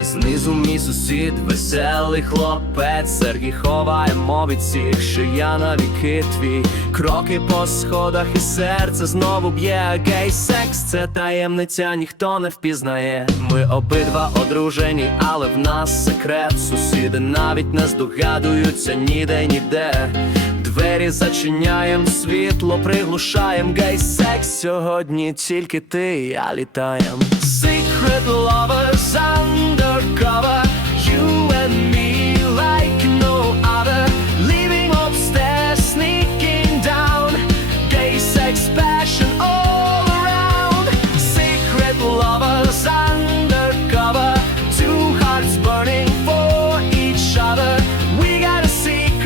Знизу мій сусід, веселий хлопець, Сергій ховаємо від всіх, що я навіки твій. Кроки по сходах і серце знову б'є. Гей, секс, це таємниця, ніхто не впізнає. Ми обидва одружені, але в нас секрет. Сусіди навіть не здогадуються ніде, ніде. Двері зачиняєм, світло приглушаєм. Гей, секс сьогодні тільки ти, і я літаєм. Secret lovers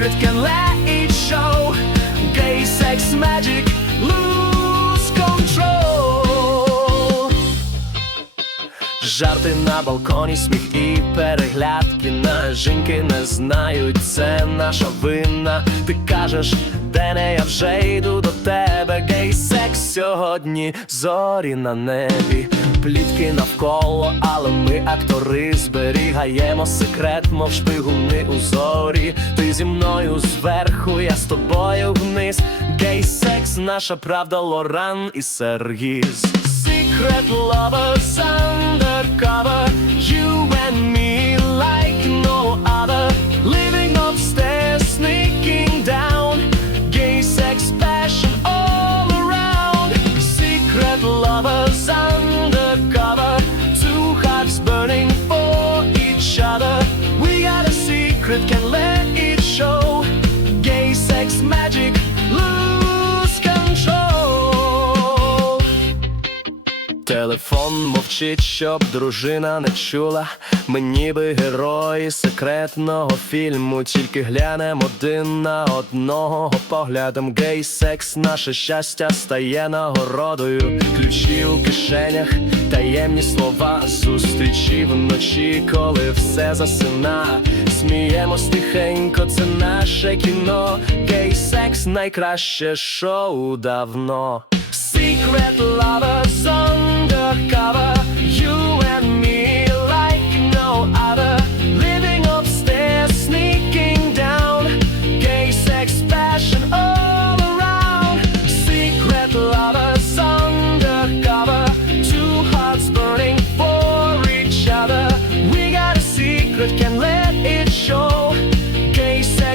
secret, can let it show. Gay sex magic, lose control. Жарти на балконі, сміх і переглядки на жінки не знають, це наша вина. Ти кажеш, де не я вже йду до тебе. Гей секс сьогодні, зорі на небі, плітки навколо, але ми актори зберігаємо секрет, мов шпигуни у зорі. Ти зі мною зверху, я з тобою вниз. Гей секс, наша правда, Лоран і Сергіз. Secret lovers undercover, you and Телефон мовчить, щоб дружина не чула. Ми ніби герої секретного фільму, тільки глянемо один на одного поглядом. Гей, секс, наше щастя стає нагородою. Ключі у кишенях, таємні слова, зустрічі вночі, коли все засина. Сміємось тихенько, це наше кіно. Гей, секс, найкраще шоу давно. Secret lovers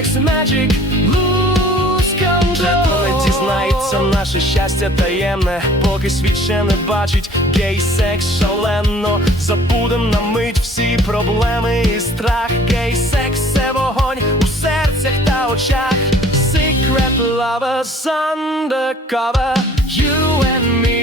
sex, magic, lose control. Не дізнається наше щастя таємне, поки світ ще не бачить гей секс шалено. Забудем на мить всі проблеми і страх. Гей секс це вогонь у серцях та очах. Secret lovers undercover, you and me